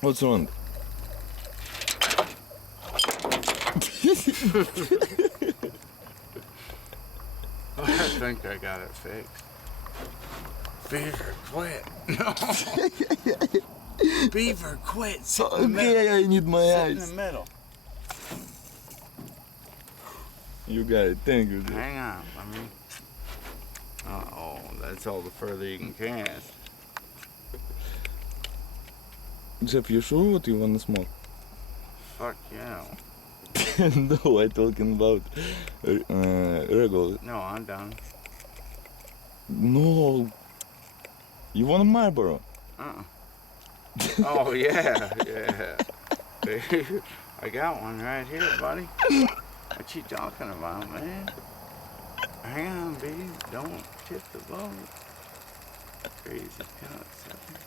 What's wrong? I think I got it fixed. Beaver, quit. No. Beaver, quit. Sit in the middle. Okay, I need my Sit in eyes. the middle. You got it. Thank you. Jeff. Hang on. Let me. Uh-oh. That's all the further you can cast. Jeff, you sure what you wanna smoke? Fuck yeah. No, I talking about regular. No, I'm done. No. You want a Marlboro? Uh-uh. Oh, yeah. Yeah. I got one right here, buddy. What you talking about, man? Hang on, baby. Don't tip the boat. Crazy cocksucker.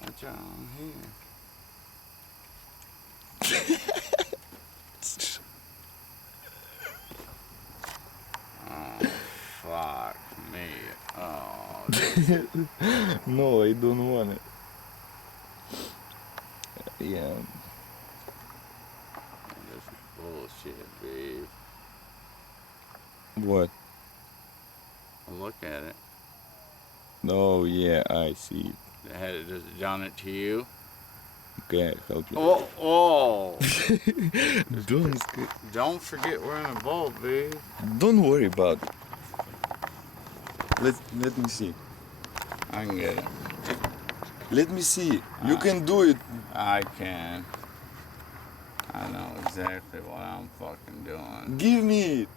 What's on here? Oh, fuck me. Oh, No, I don't want it. Yeah. this is bullshit, babe. What? Look at it. Oh, yeah, I see. Has it done it to you? Okay, I help you. Oh, oh. Don't, Don't forget we're in a boat, babe. don't worry about it. Let me see. I can get it. Let me see. You can do it. I can. I know exactly what I'm fucking doing. Give me it.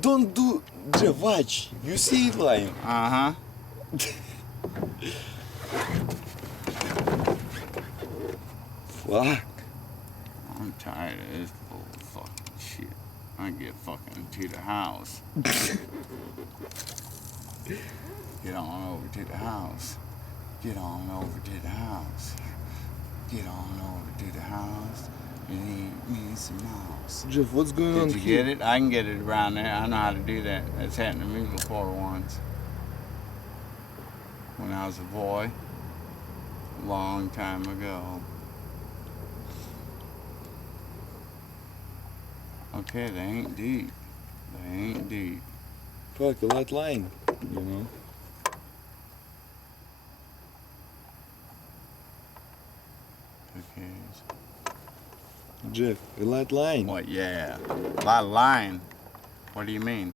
Don't do. Jeff, watch. You see it lying. Uh-huh. Fuck. I'm tired of this bull fucking shit. I get fucking to the house. Get on over to the house. Get on over to the house. Get on over to the house and eat me some mouse. Jeff, what's going on Did you here? get it? I can get it around there. I know how to do that. That's happened to me before once. When I was a boy. A long time ago. Okay, they ain't deep. They ain't deep. Fuck, a light line. You know? Who cares? Jeff, a light line. What, yeah. A lot of line. What do you mean?